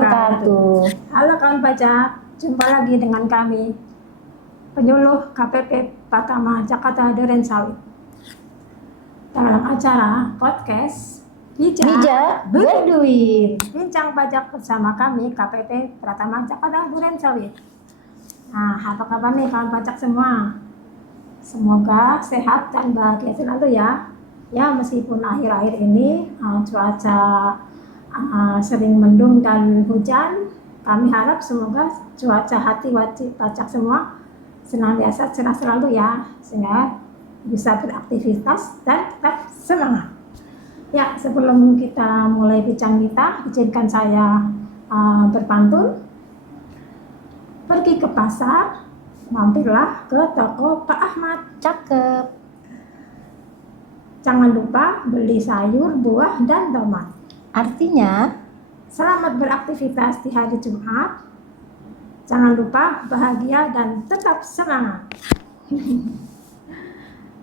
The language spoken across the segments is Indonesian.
wabarakatuh. Halo kawan pajak, jumpa lagi dengan kami penyuluh KPP Pratama Jakarta Durensawit dalam acara podcast Bijak Berduit. Bincang Pajak bersama kami KPP Pratama Jakarta Durensawit. Nah, apa kabar nih kawan pajak semua? Semoga sehat dan bahagia selalu ya. Ya, meskipun akhir-akhir ini cuaca sering mendung dan hujan, kami harap semoga cuaca hati wajib pajak semua senantiasa cerah selalu ya, sehingga bisa beraktivitas dan tetap semangat. Ya, sebelum kita mulai bincang kita, izinkan saya berpantun. Pergi ke pasar, mampirlah ke toko Pak Ahmad. Cakep. Jangan lupa beli sayur, buah, dan tomat. Artinya, Selamat beraktivitas di hari Jumat. Jangan lupa bahagia dan tetap semangat.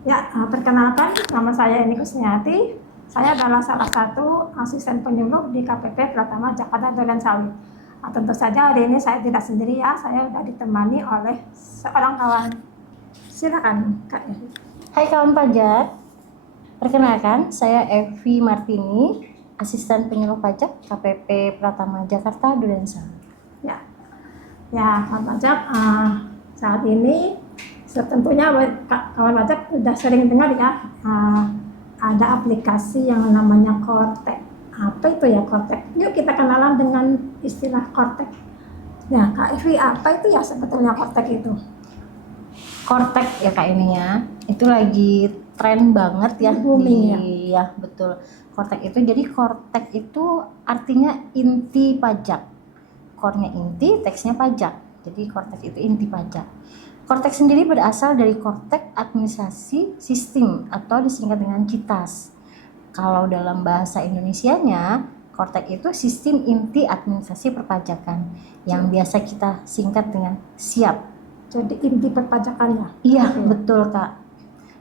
Ya, perkenalkan, nama saya Eni Kusniati. Saya adalah salah satu asisten penyuluh di KPP Pratama Jakarta Durensawit. Tentu saja hari ini saya tidak sendiri ya, saya sudah ditemani oleh seorang kawan. Silakan, Kak Evi. hai kawan pajak. Perkenalkan, saya Evi Martini, asisten penyuluh pajak KPP Pratama Jakarta Durensawit. Ya, kawan pajak, saat ini tentunya kawan pajak sudah sering dengar ya, ada aplikasi yang namanya Kortek. Apa itu ya Kortek? Yuk kita kenalan dengan istilah Kortek. Nah, Kak Evi, apa itu ya sebetulnya Kortek itu? Kortek ya kak ini ya, itu lagi tren banget ya Booming ya betul. Kortek itu, jadi kortek itu artinya inti pajak. Core-nya inti, teksnya pajak. Jadi kortek itu inti pajak. Kortek sendiri berasal dari Kortek Administrasi Sistem atau disingkat dengan KITAS. Kalau dalam bahasa Indonesianya, Kortek itu sistem inti administrasi perpajakan yang biasa kita singkat dengan SIAP. Jadi inti perpajakannya. Iya, betul Kak.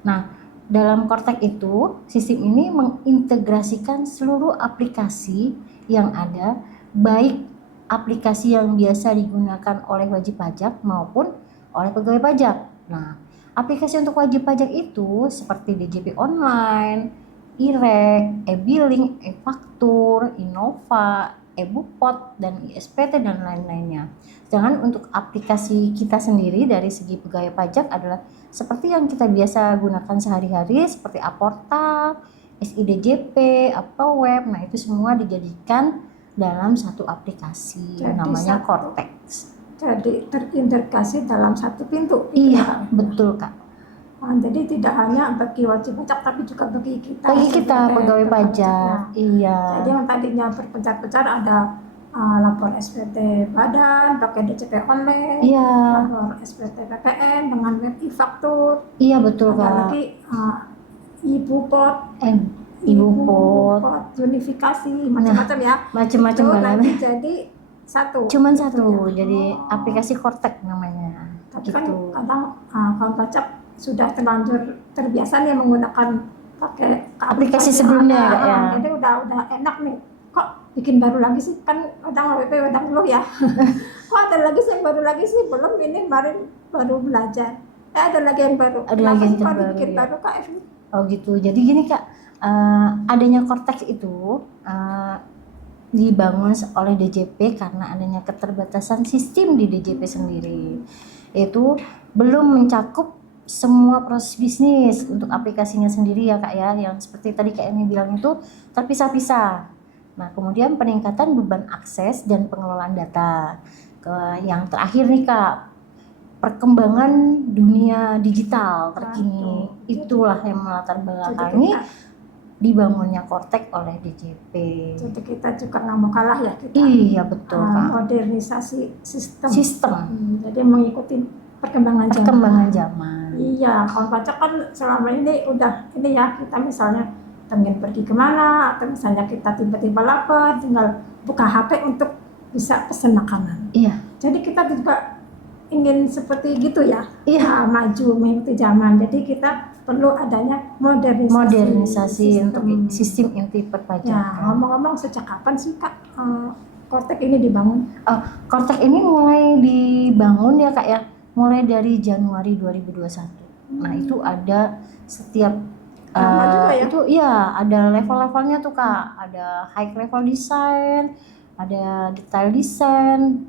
Nah, dalam Kortek itu, sistem ini mengintegrasikan seluruh aplikasi yang ada, baik aplikasi yang biasa digunakan oleh wajib pajak maupun oleh pegawai pajak. Nah, aplikasi untuk wajib pajak itu seperti DJP Online, IREK, e-billing, e-faktur, Innova, e-bupot, dan ISPT dan lain-lainnya. Sedangkan untuk aplikasi kita sendiri dari segi pegawai pajak adalah seperti yang kita biasa gunakan sehari-hari seperti Aportal, SIDJP, Aptoweb. Nah, itu semua dijadikan dalam satu aplikasi namanya Kortek. Jadi terintegrasi dalam satu pintu. Iya, betul Kak. Jadi tidak hanya bagi wajib pajak tapi juga bagi kita. Bagi kita pegawai pajak. Iya. Jadi yang tadinya berpencar-pencar ada lapor SPT Badan, pakai DJP online, Iya. lapor SPT PPN dengan web e-faktur. Iya betul Ada Kak. lagi e-bupot, e-bupot, unifikasi, macam-macam ya. Macam-macam Itu banget. nanti jadi satu. Cuman satu, ya. jadi aplikasi Kortek namanya. Tapi gitu. kan kadang kawan pajak sudah terlanjur terbiasa nih menggunakan pakai aplikasi sebelumnya ya. Jadi udah enak nih. Kok bikin baru lagi sih? Kan kadang WP udah dulu ya. Kok ada lagi sih yang baru lagi sih? Belum, ini kemarin baru belajar. Ada lagi yang baru. Ada lagi yang baru terbaru, bikin ya. baru Kak Evi? Oh gitu. Jadi gini Kak, adanya Kortek itu dibangun oleh DJP karena adanya keterbatasan sistem di DJP sendiri. Itu belum mencakup semua proses bisnis untuk aplikasinya sendiri ya Kak ya, yang seperti tadi Kak Eni bilang itu terpisah-pisah. Nah, kemudian peningkatan beban akses dan pengelolaan data. Yang terakhir nih Kak, perkembangan dunia digital terkini. Itulah yang melatar belakangi dibangunnya Kortek oleh DJP. Jadi kita juga nggak mau kalah ya kita. Iya betul Kak. Modernisasi sistem. Jadi mengikuti perkembangan zaman. Iya, kalau pajak kan selama ini udah ini ya, kita misalnya pengen pergi kemana atau misalnya kita tiba-tiba lapar, tinggal buka HP untuk bisa pesan makanan. Iya. Jadi kita juga ingin seperti gitu ya. Iya. Maju mengikuti zaman. Jadi kita perlu adanya modernisasi untuk sistem inti perpajakan. Ya, ngomong-ngomong sejak kapan sih Kak Kortek ini dibangun? Kortek ini mulai dibangun ya Kak ya, mulai dari Januari 2021. Nah itu ada setiap Lama juga ya? itu ya ada level-levelnya tuh Kak, ada high level design, ada detail design,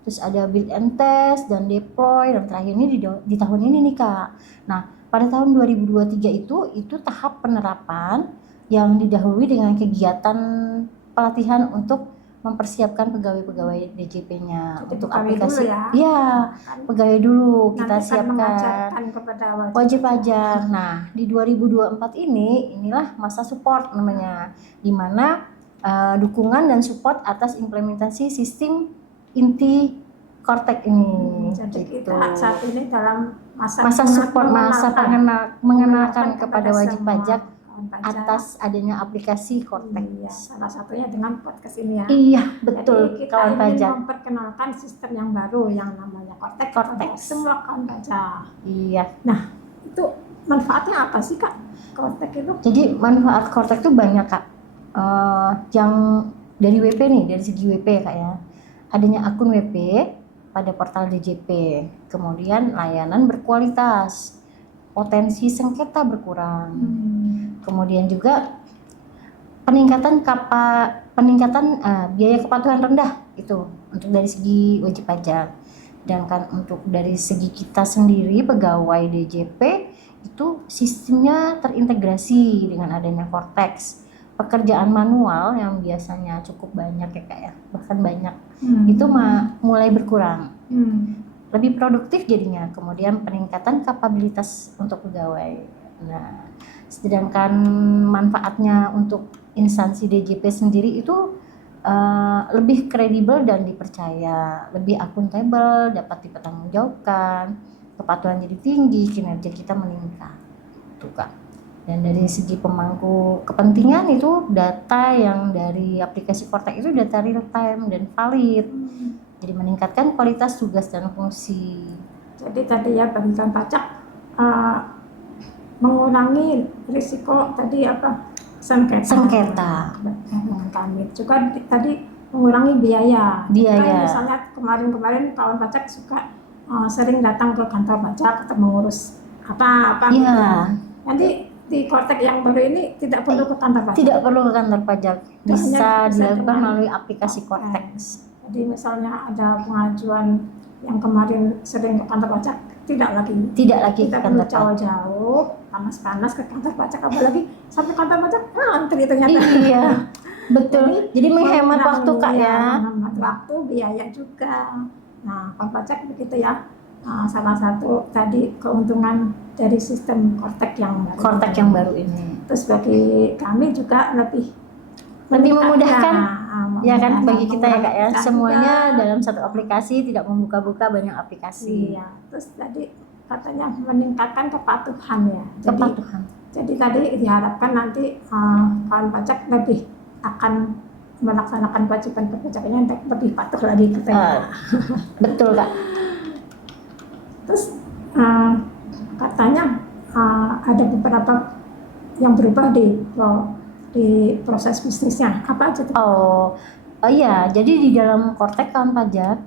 terus ada build and test dan deploy, dan terakhir ini di tahun ini nih Kak. Nah pada tahun 2023 itu tahap penerapan yang didahului dengan kegiatan pelatihan untuk mempersiapkan pegawai-pegawai DJP-nya Jadi untuk pegawai aplikasi. dulu ya? Iya, Kan pegawai dulu kita nanti kan siapkan. mengajarkan kepada Wajib pajak. Nah, di 2024 inilah masa support namanya, di mana dukungan dan support atas implementasi sistem inti Kortek ini. Jadi gitu. kita saat ini dalam masa support, masa mengenalkan kepada wajib semua pajak kawan pajak atas adanya aplikasi Kortek. Iya, salah satunya dengan podcast ini ya. Iya, betul. Jadi kita kawan ingin pajak. memperkenalkan sistem yang baru yang namanya Kortek kepada semua kawan pajak. Iya. Nah, itu manfaatnya apa sih Kak? Kortek itu? Jadi manfaat Kortek itu banyak Kak. Yang dari WP nih, dari segi WP ya Kak ya. Adanya akun WP pada portal DJP, kemudian layanan berkualitas, potensi sengketa berkurang, kemudian juga peningkatan biaya kepatuhan rendah itu untuk dari segi wajib pajak. Dan kan untuk dari segi kita sendiri pegawai DJP itu sistemnya terintegrasi dengan adanya Kortex. Pekerjaan manual yang biasanya cukup banyak ya Kak ya, bahkan banyak, itu mulai berkurang, lebih produktif jadinya. Kemudian peningkatan kapabilitas untuk pegawai. Nah, sedangkan manfaatnya untuk instansi DJP sendiri itu lebih kredibel dan dipercaya, lebih akuntabel, dapat dipertanggungjawabkan, kepatuhan jadi tinggi, kinerja kita meningkat, tuh Kak. Dan dari segi pemangku kepentingan itu data yang dari aplikasi Kortek itu data real time dan valid, jadi meningkatkan kualitas tugas dan fungsi. Jadi tadi ya bagikan pajak mengurangi risiko tadi apa sengketa. Dengan kami juga tadi mengurangi biaya. Kan misalnya kemarin kan pajak suka sering datang ke kantor pajak untuk mengurus apa gitu ya. Nanti di Kortek yang baru ini tidak perlu ke kantor pajak. Tidak perlu ke kantor pajak, bisa dilakukan melalui aplikasi Kortek. Jadi misalnya ada pengajuan yang kemarin sering ke kantor pajak, tidak lagi kita perlu jauh-jauh panas-panas ke kantor pajak, apalagi sampai kantor pajak antri ternyata. Iya, betul. Jadi menghemat waktu Kak ya. Menghemat waktu, biaya juga. Nah, kantor pajak begitu ya. Salah satu tadi keuntungan dari sistem Kortek yang baru ini. Terus bagi kami juga lebih memudahkan ya kan bagi kita ya Kak ya. Semuanya dalam satu aplikasi, tidak membuka-buka banyak aplikasi. Iya. Terus tadi katanya meningkatkan kepatuhan ya. Jadi tadi diharapkan nanti kawan pajak lebih akan melaksanakan kewajiban perpajakannya lebih patuh lagi katanya. Betul Kak. Terus katanya ada beberapa yang berubah di proses bisnisnya. Apa aja tuh? Iya, jadi di dalam Kortek kawan pajak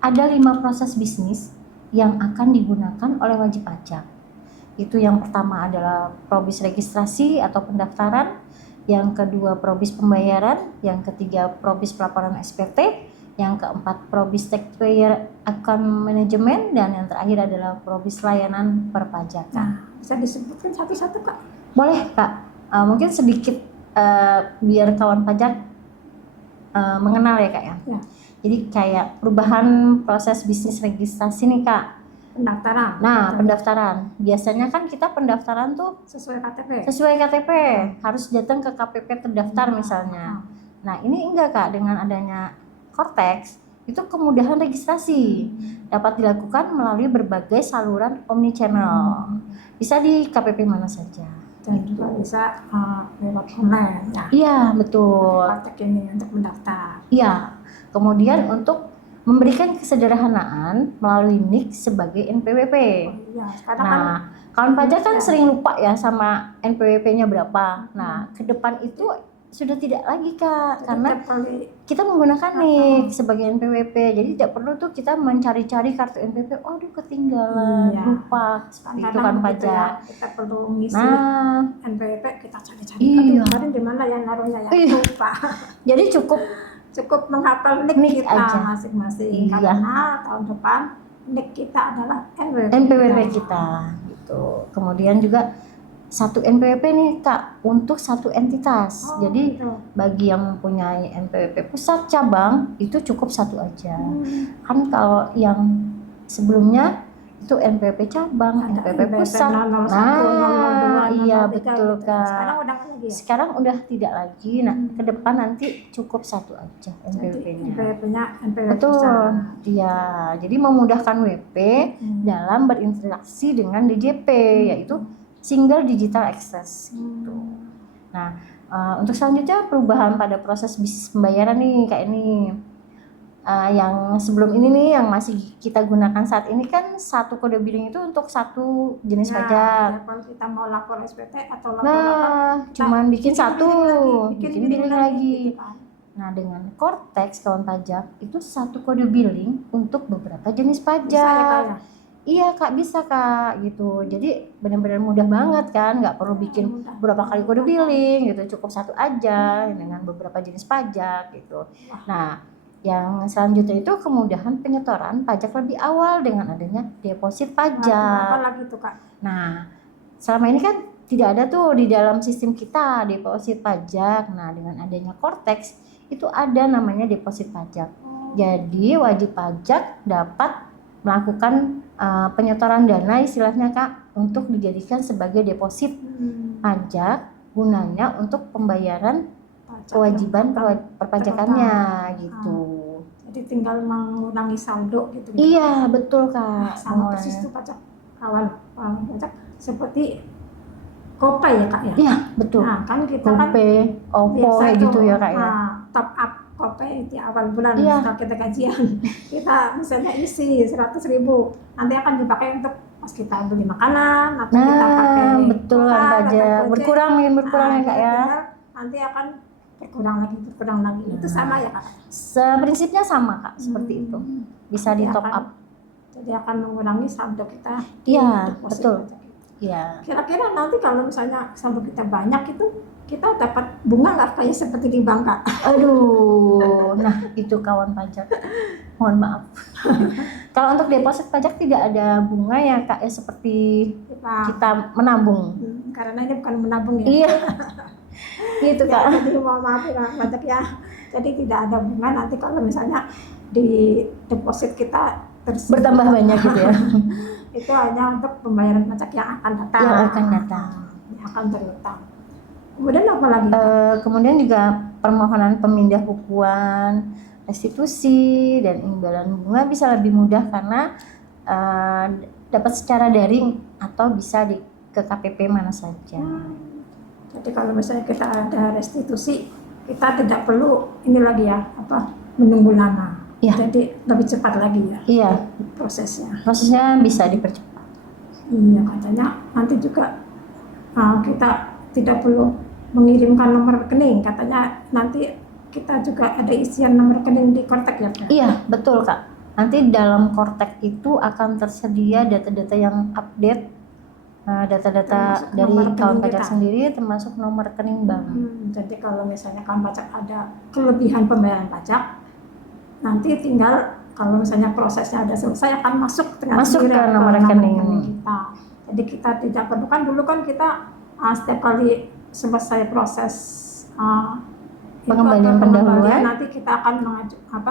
ada 5 proses bisnis yang akan digunakan oleh wajib pajak. Itu yang pertama adalah probis registrasi atau pendaftaran, yang kedua probis pembayaran, yang ketiga probis pelaporan SPT, yang keempat probis taxpayer account management, dan yang terakhir adalah probis layanan perpajakan. Nah, bisa disebutkan satu-satu Kak? Boleh Kak, mungkin sedikit biar kawan pajak mengenal ya Kak ya. Jadi kayak perubahan proses bisnis registrasi nih Kak. Pendaftaran. Nah, pendaftaran. Biasanya kan kita pendaftaran tuh sesuai KTP. Harus datang ke KPP terdaftar misalnya. Nah, ini enggak Kak, dengan adanya Kortex itu kemudahan registrasi dapat dilakukan melalui berbagai saluran omnichannel. Bisa di KPP mana saja. Dan juga bisa lewat online ya. Iya, betul. Kortek ini untuk mendaftar. Iya. Kemudian untuk memberikan kesederhanaan melalui NIK sebagai NPWP. Kawan pajak kan sering lupa ya sama NPWP-nya berapa. Nah, ke depan itu sudah tidak lagi Kak, karena Tiap kali kita menggunakan nih sebagai NPWP, jadi tidak perlu tuh kita mencari-cari kartu NPWP, aduh ketinggalan, Iya. lupa, seperti itu kan kadang-kadang gitu ya, pajak. kita perlu ngisi Nah, NPWP, kita cari-cari. iya. Aduh, kemarin di mana ya naruhnya ya? Iya. Lupa. Jadi cukup menghafal NIK NIK kita aja. masing-masing. Iya. Karena tahun depan NIK kita adalah NPWP kita gitu. Kemudian juga satu NPWP nih Kak untuk satu entitas. Oh, Jadi gitu. bagi yang mempunyai NPWP pusat cabang itu cukup satu aja. Kan kalau yang sebelumnya itu NPWP cabang, Ada NPWP pusat. 001, Nah, 002, iya 003 betul gitu. Kak. Sekarang udah nggak lagi ya? Sekarang udah tidak lagi. Nah, ke depan nanti cukup satu aja NPWP-nya. NPWP-nya NPWP Betul, pusat. ya. Jadi memudahkan WP dalam berinteraksi dengan DJP, yaitu Single Digital Access. Gitu. Nah, untuk selanjutnya perubahan pada proses bisnis pembayaran nih, kayak ini. Yang sebelum ini nih, yang masih kita gunakan saat ini kan satu kode billing itu untuk satu jenis pajak. Kalau kita mau lapor SPT atau lapor Nah, cuman bikin satu, bikin billing lagi. gitu kan. Nah, dengan Cortex kawan pajak itu satu kode billing untuk beberapa jenis pajak. Bisa ya, Kak, ya? Iya Kak, bisa Kak gitu. Jadi benar-benar mudah banget kan, nggak perlu bikin berapa kali kode billing gitu, cukup satu aja dengan beberapa jenis pajak gitu. Nah, yang selanjutnya itu kemudahan penyetoran pajak lebih awal dengan adanya deposit pajak. Apa lagi tuh Kak? Nah, selama ini kan tidak ada tuh di dalam sistem kita deposit pajak. Nah, dengan adanya Cortex itu ada namanya deposit pajak. Jadi wajib pajak dapat melakukan penyetoran dana istilahnya Kak untuk dijadikan sebagai deposit pajak, gunanya untuk pembayaran kewajiban perpajakannya gitu. Jadi tinggal mengurangi saldo gitu. Iya betul Kak. Sama persis tuh pajak awal pajak seperti GoPay ya Kak ya. Iya betul. Nah kan kita kan GoPay, OVO kayak gitu ya Kak ya. Top up GoPay di awal bulan Iya. setelah kita gajian, kita misalnya isi 100.000, nanti akan dipakai untuk pas kita beli makanan atau kita pakai betul kan pajak berkurang ya Kak ya. Nanti akan berkurang lagi. Itu sama ya Kak? Prinsipnya sama Kak, seperti itu. Bisa di top up. Jadi akan mengurangi saldo kita. Iya betul. Iya. Kira-kira nanti kalau misalnya saldo kita banyak itu kita dapat bunga nggak kayak seperti di bank Kak? Aduh, nah itu kawan pajak. Mohon maaf. Kalau untuk deposit pajak tidak ada bunga ya Kak ya, seperti kita menabung. Karena ini bukan menabung ya. Iya. Gitu Kak. Ya, jadi mohon maaf ya pajak ya. Jadi tidak ada bunga nanti kalau misalnya di deposit kita bertambah banyak gitu ya. Itu hanya untuk pembayaran pajak yang akan datang. Yang akan datang. Yang akan terutang. Kemudian apa lagi? Kemudian juga permohonan pemindah bukuan, restitusi, dan imbalan bunga bisa lebih mudah karena dapat secara daring atau bisa ke KPP mana saja. Jadi kalau misalnya kita ada restitusi, kita tidak perlu ini lagi ya, menunggu lama. Ya. Jadi lebih cepat lagi ya. Iya. Prosesnya. Prosesnya bisa dipercepat. Iya katanya nanti juga kita tidak perlu mengirimkan nomor rekening, katanya nanti kita juga ada isian nomor rekening di Cortex ya Pak? Iya betul Kak. Nanti dalam Cortex itu akan tersedia data-data yang update, data-data dari kawan pajak sendiri termasuk nomor rekening bank. Jadi kalau misalnya kawan pajak ada kelebihan pembayaran pajak, nanti tinggal kalau misalnya prosesnya ada selesai akan masuk ke nomor rekening kita. Jadi kita tidak perlu, kan dulu kan kita setiap kali selesai proses pengembalian pendahuluan nanti kita akan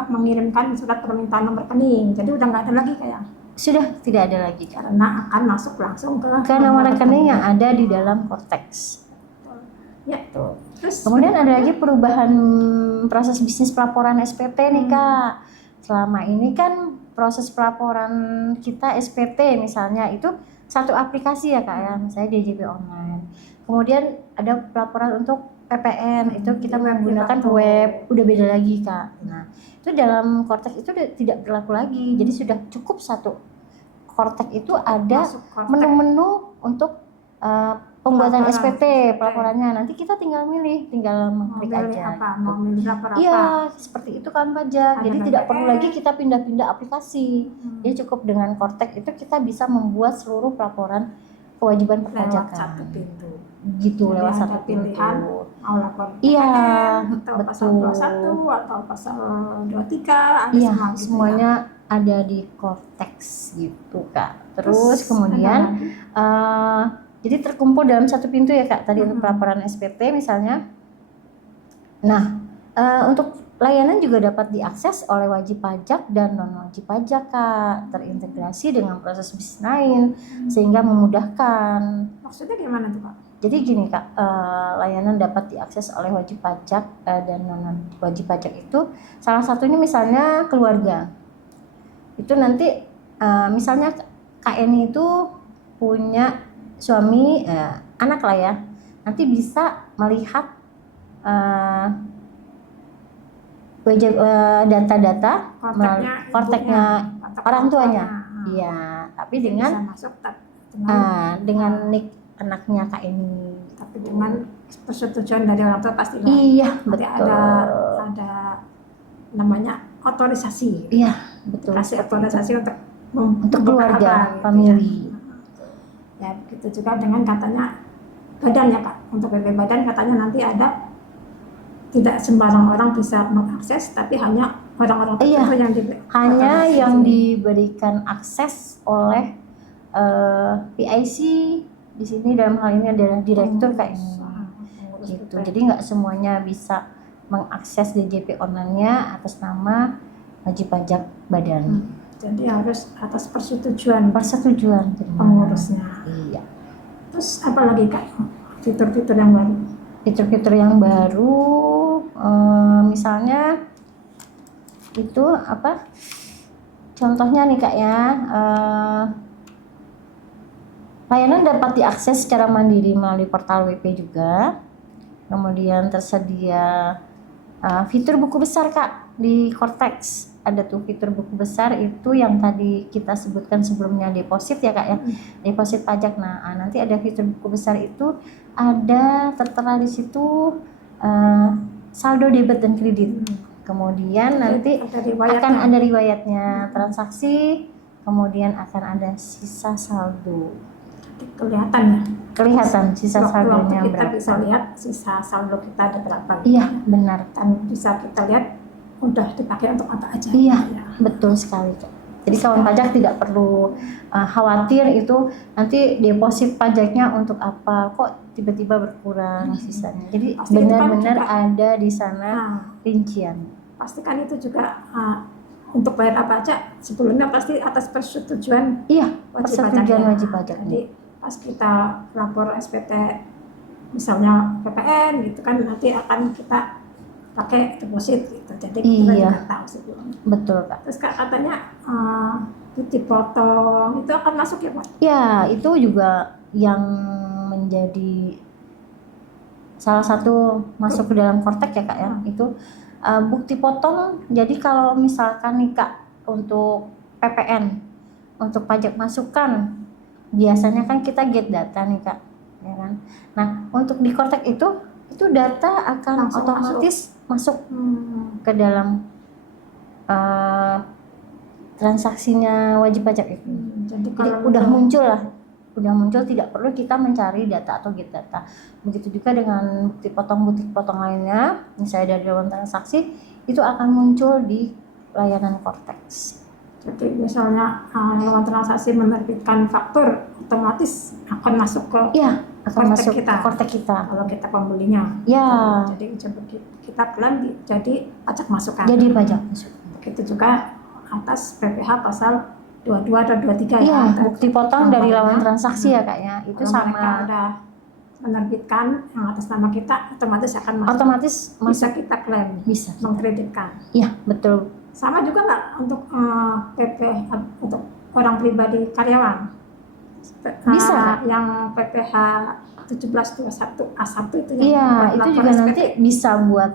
mengirimkan surat permintaan nomor rekening. Jadi udah nggak ada lagi kayak. Sudah tidak ada lagi karena akan masuk langsung ke nomor rekening yang ada di dalam Cortex. Ya tuh. Terus kemudian ada lagi perubahan proses bisnis pelaporan SPT nih Kak. Selama ini kan proses pelaporan kita SPT misalnya itu satu aplikasi ya Kak ya, misalnya DJP online. Kemudian ada pelaporan untuk PPN itu kita menggunakan web, udah beda lagi Kak. Nah itu dalam Cortex itu tidak berlaku lagi, jadi sudah cukup satu Cortex itu ada menu-menu untuk pembuatan Pelaporan, SPT, SPT. pelaporannya. Nanti kita tinggal milih, tinggal Mau mengklik milih aja. apa? Mau milih lapor apa? Iya, seperti itu kan pajak. Ada Jadi tidak perlu BPN. lagi kita pindah-pindah aplikasi. Jadi cukup dengan Kortek itu kita bisa membuat seluruh pelaporan kewajiban Lewat perpajakan. satu pintu. Gitu, Jadi lewat ada satu pilihan pintu. mau lapor Iya, BPN atau pasal betul. 21 atau pasal 23 ada Iya, semua gitu semuanya ya. ada di Cortex gitu Kak. Terus kemudian jadi terkumpul dalam satu pintu ya Kak. Tadi untuk pelaporan SPT misalnya. Nah, untuk layanan juga dapat diakses oleh wajib pajak dan non wajib pajak Kak. Terintegrasi dengan proses bisnis lain sehingga memudahkan. Maksudnya gimana tuh Pak? Jadi gini Kak, layanan dapat diakses oleh wajib pajak dan non wajib pajak itu salah satunya misalnya keluarga. Itu nanti misalnya Kak Eni itu punya suami, anak lah ya, nanti bisa melihat data-data melalui kontaknya orang tuanya. Iya, tapi dengan bisa masuk dengan nik anaknya Kak Eni. Tapi dengan persetujuan dari orang tua pasti. Iya, nanti betul. ada namanya otorisasi. Iya, betul. Kasih otorisasi untuk keluarga, family. Ya, begitu juga dengan katanya badan ya Pak. Untuk PP badan katanya nanti ada tidak sembarang orang bisa mengakses, tapi hanya orang-orang tertentu yang hanya yang diberikan akses oleh PIC di sini dalam hal ini adalah direktur Kak Eni. Gitu. Jadi nggak semuanya bisa mengakses DJP online-nya atas nama wajib pajak badan. Jadi harus atas persetujuan pengurusnya. Iya. Terus apa lagi Kak? Fitur-fitur yang baru? Fitur-fitur yang baru misalnya itu apa? Contohnya nih Kak ya, layanan dapat diakses secara mandiri melalui portal WP juga. Kemudian tersedia fitur buku besar Kak di Cortex. Ada tuh fitur buku besar itu yang tadi kita sebutkan sebelumnya deposit ya Kak ya, deposit pajak. Nah, nanti ada fitur buku besar itu ada tertera di situ saldo debit dan kredit. Kemudian nanti akan ada riwayatnya transaksi, kemudian akan ada sisa saldo. Kelihatan sisa saldonya kita berapa. Bisa lihat sisa saldo kita ada berapa. Iya, benar. Dan bisa kita lihat udah dipakai untuk apa aja. Iya, betul sekali Kak. Jadi kawan pajak tidak perlu khawatir itu nanti deposit pajaknya untuk apa, kok tiba-tiba berkurang sisanya. Jadi benar-benar ada di sana rincian. Pastikan itu juga untuk bayar apa aja sebelumnya pasti atas persetujuan wajib pajak. Jadi pas kita lapor SPT misalnya PPN gitu kan, nanti akan kita pakai deposit gitu. Jadi kita juga tahu sebelumnya. Betul Kak. Terus Kak katanya dipotong itu akan masuk ya Pak? Ya, itu juga yang menjadi salah satu masuk ke dalam Cortex ya Kak ya. Itu bukti potong. Jadi kalau misalkan nih Kak untuk PPN, untuk pajak masukan, biasanya kan kita get data nih Kak, ya kan. Nah, untuk di Cortex itu data akan langsung otomatis masuk ke dalam transaksinya wajib pajak itu. Jadi udah muncul, tidak perlu kita mencari data atau get data. Begitu juga dengan bukti potong lainnya, misalnya dari dalam transaksi itu akan muncul di layanan Cortex. Jadi misalnya lewat transaksi menerbitkan faktur, otomatis akan masuk ke Cortex kita. Kalau kita pembelinya. Ya. Jadi kita klaim jadi pajak masukan. Jadi pajak masukan. Begitu juga atas PPh pasal 22 atau 23 ya. Bukti potong dari lawan transaksi ya Kak ya. Itu kalau sama. Mereka udah menerbitkan yang atas nama kita, otomatis akan masuk. Otomatis bisa kita klaim. Bisa. Mengkreditkan. Iya, betul. Sama juga nggak untuk PPh untuk orang pribadi karyawan? Bisa. Yang PPh 1721 A1 itu yang iya, itu juga SPT. nanti bisa buat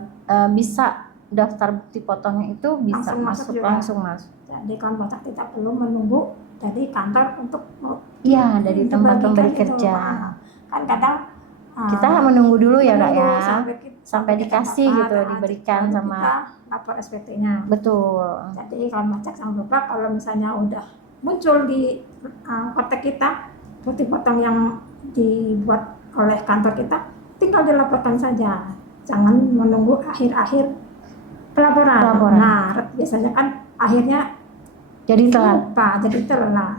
bisa daftar bukti potongnya itu bisa langsung masuk. Jadi kawan pajak tidak perlu menunggu dari kantor untuk dari tempat pemberi kerja. Kan kadang Kita menunggu dulu ya Kak ya, menunggu sampai kita dikasih dapat, gitu, diberikan baru sama kita lapor SPT-nya. betul. Jadi kawan pajak jangan lupa kalau misalnya udah muncul di kontak kita potong yang dibuat oleh kantor kita, tinggal dilaporkan saja. Jangan menunggu akhir-akhir pelaporan. Nah, biasanya kan akhirnya Jadi telat. lupa, jadi telat.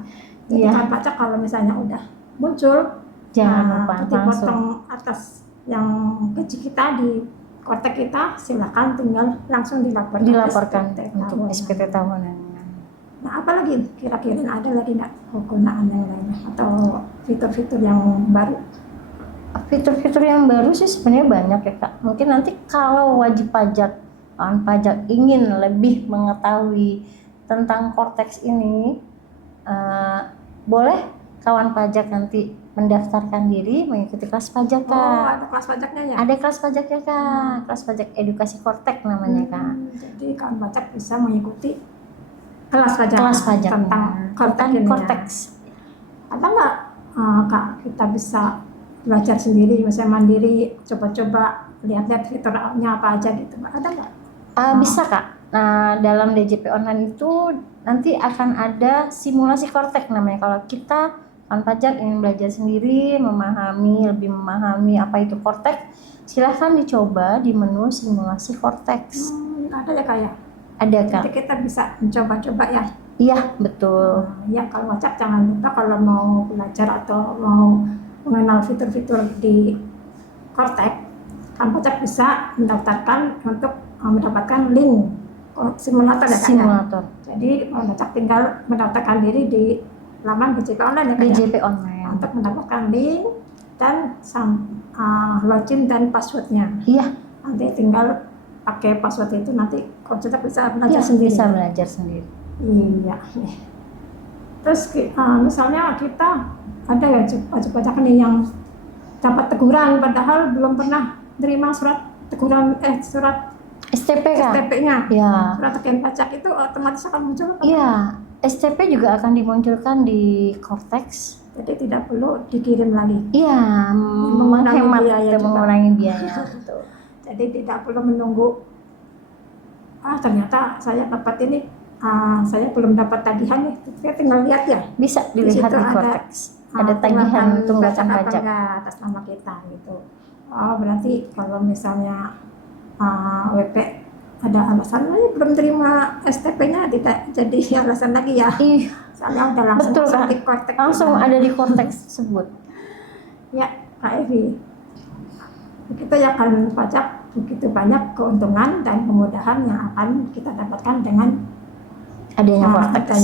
Jadi Iya. kawan pajak kalau misalnya udah muncul, Jangan lupa potong langsung atas yang gaji kita di kontak kita, silakan tinggal langsung dilaporkan SPT untuk tahunan. SPT tahunan. Nah, apalagi kira-kira ada lagi nggak kegunaan yang lainnya atau fitur-fitur yang baru? Fitur-fitur yang baru sih sebenarnya banyak ya Kak. Mungkin nanti kalau wajib pajak, kawan pajak ingin lebih mengetahui tentang Kortex ini, boleh kawan pajak nanti mendaftarkan diri mengikuti kelas pajak Kak. Oh, ada kelas pajaknya ya? Ada kelas pajaknya Kak, kelas pajak edukasi Kortex namanya Kak. Jadi kawan pajak bisa mengikuti kelas pajak tentang Kortex. Ada nggak Kak kita bisa belajar sendiri, misalnya mandiri, coba-coba lihat-lihat fiturnya apa aja gitu, ada nggak? Bisa Kak. Nah, dalam DJP online itu nanti akan ada simulasi Kortex namanya. Kalau kita kawan pajak ingin belajar sendiri, lebih memahami apa itu Kortex, silahkan dicoba di menu simulasi Kortex. Ada ya Kak ya? Ada Kak. Jadi kita bisa mencoba-coba ya? Iya, betul. Ya, kalau pajak jangan lupa kalau mau belajar atau mau mengenal fitur-fitur di Kortex, kan pajak bisa mendaftarkan untuk mendapatkan link simulator ya Kak? Simulator. Jadi pajak tinggal mendaftarkan diri di laman DJP online ya Kak? DJP online. Untuk mendapatkan link dan login dan passwordnya. Iya. Nanti tinggal pakai password itu, nanti pajak bisa belajar sendiri. Bisa belajar sendiri. Iya. Terus misalnya kita ada ya wajib pajak nih yang dapat teguran padahal belum pernah terima surat teguran surat STP Kak. STP-nya. Ya. Surat teguran pajak itu otomatis akan muncul apa? Iya, STP juga akan dimunculkan di Kortex. Jadi tidak perlu dikirim lagi. Iya, menghemat dan mengurangi biaya. Betul. Jadi tidak perlu menunggu. Ternyata saya dapat ini. Saya belum dapat tagihan nih, saya tinggal lihat ya. Bisa dilihat di Kortex. Ada tagihan tunggakan pajak atas nama kita gitu. Oh, berarti kalau misalnya WP ada alasan belum terima STP-nya, tidak jadi alasan lagi ya. Soalnya udah langsung di Kortex. Langsung ada di Kortex tersebut. Ya, Kak Evi. Begitu ya kan pajak, begitu banyak keuntungan dan kemudahan yang akan kita dapatkan dengan adanya Kortex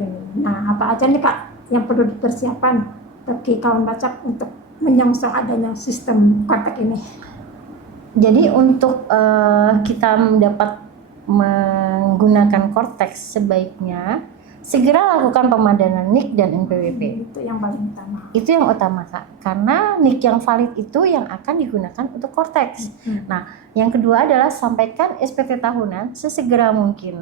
ini. Nah, apa aja nih Kak yang perlu dipersiapkan bagi kawan pajak untuk menyongsong adanya sistem Kortex ini? Jadi untuk kita dapat menggunakan Kortex, sebaiknya segera lakukan pemadanan NIK dan NPWP. Itu yang paling utama. Itu yang utama Kak, karena NIK yang valid itu yang akan digunakan untuk Kortex. Nah, yang kedua adalah sampaikan SPT tahunan sesegera mungkin.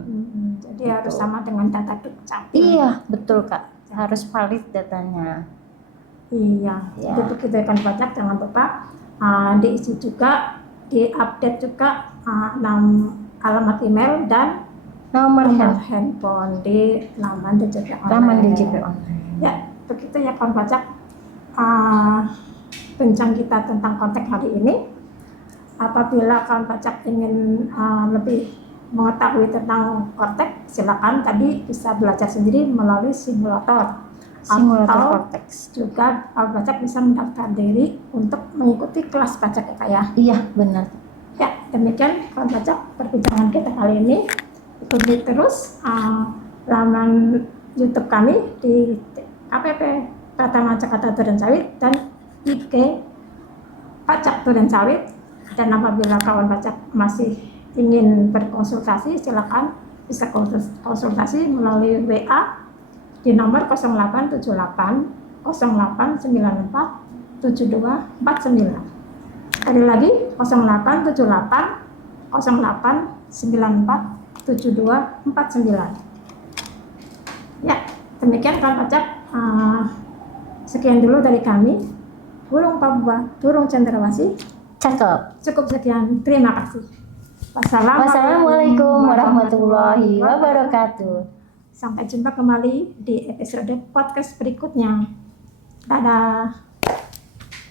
Jadi harus sama dengan data Dukcapil. Iya, betul Kak. Harus valid datanya. Iya. Jadi begitu kan pajak, jangan lupa diisi juga, diupdate juga alamat email dan nomor handphone di laman DJP online. Ya, begitu ya kawan pajak. Bincang kita tentang Kortex hari ini. Apabila kawan pajak ingin lebih mengetahui tentang Kortex, silakan tadi bisa belajar sendiri melalui simulator Kortex. Juga kawan pajak bisa mendaftar diri untuk mengikuti kelas pajak ya Kak ya? Iya, benar. Ya, demikian kawan pajak perbincangan kita kali ini. Ikuti terus laman YouTube kami di KPP Pratama Jakarta Durensawit dan IG Pajak Durensawit. Dan apabila kawan pajak masih ingin berkonsultasi, silakan bisa konsultasi melalui WA di nomor 0878 0894 7249. Sekali lagi 0878 0894 7249. Ya, demikian kawan pajak. Sekian dulu dari kami. burung Papua, burung cendrawasih. Cakep. Cukup sekian, terima kasih. Wassalamualaikum warahmatullahi wabarakatuh. Sampai jumpa kembali di episode podcast berikutnya. Dadah.